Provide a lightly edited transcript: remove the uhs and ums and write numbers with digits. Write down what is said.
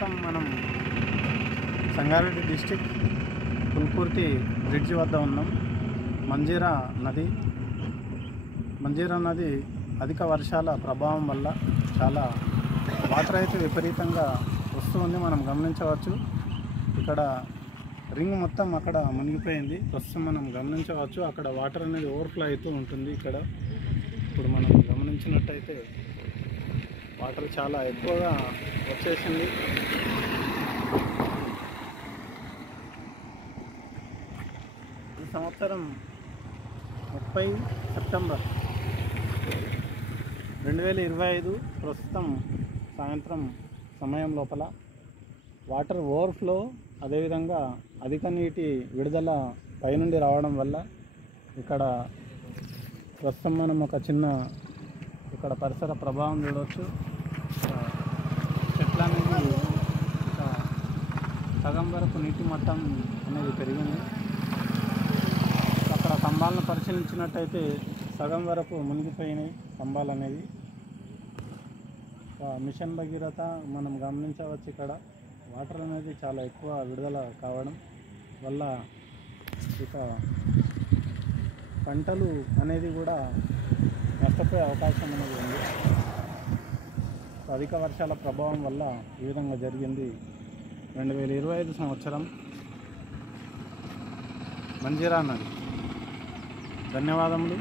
ప్రస్తుతం మనం Sangareddy district పుల్కుర్తి bridge వద్ద ఉన్నాం. మంజీరా నది అధిక వర్షాల ప్రభావం వల్ల చాలా వాటర్ అయితే విపరీతంగా వస్తూ ఉంది. మనం గమనించవచ్చు. ఇక్కడ రింగ్ మొత్తం అక్కడ మునిగిపోయింది. ప్రస్తుతం మనం గమనించవచ్చు. అక్కడ వాటర్ అనేది ఓవర్ఫ్లో అవుతూ ఉంటుంది. ఇక్కడ ఇప్పుడు మనం గమనించినట్టయితే వాటర్ చాలా ఎక్కువగా వచ్చేసింది. ఈ సంవత్సరం 30 సెప్టెంబర్ 2025 ప్రస్తుతం సాయంత్రం సమయం లోపల వాటర్ ఓవర్ఫ్లో, అదేవిధంగా అధిక నీటి విడుదల పైనుండి రావడం వల్ల ఇక్కడ ప్రస్తుతం మనం ఒక చిన్న ఇక్కడ పరిసర ప్రభావం చూడవచ్చు. చెట్ల అనేది సగం వరకు నీటి మట్టం అనేది పెరిగింది. అక్కడ స్తంభాలను పరిశీలించినట్టయితే సగం వరకు మునిగిపోయినాయి స్తంభాలు అనేవి. మిషన్ భగీరథ మనం గమనించవచ్చు. ఇక్కడ వాటర్ అనేది చాలా ఎక్కువ విడుదల కావడం వల్ల ఇక పంటలు అనేది కూడా నష్టపోయే అవకాశం అనేది ఉంది. అధిక వర్షాల ప్రభావం వల్ల ఈ విధంగా జరిగింది. 2025 సంవత్సరం మంజీరా నది. ధన్యవాదములు.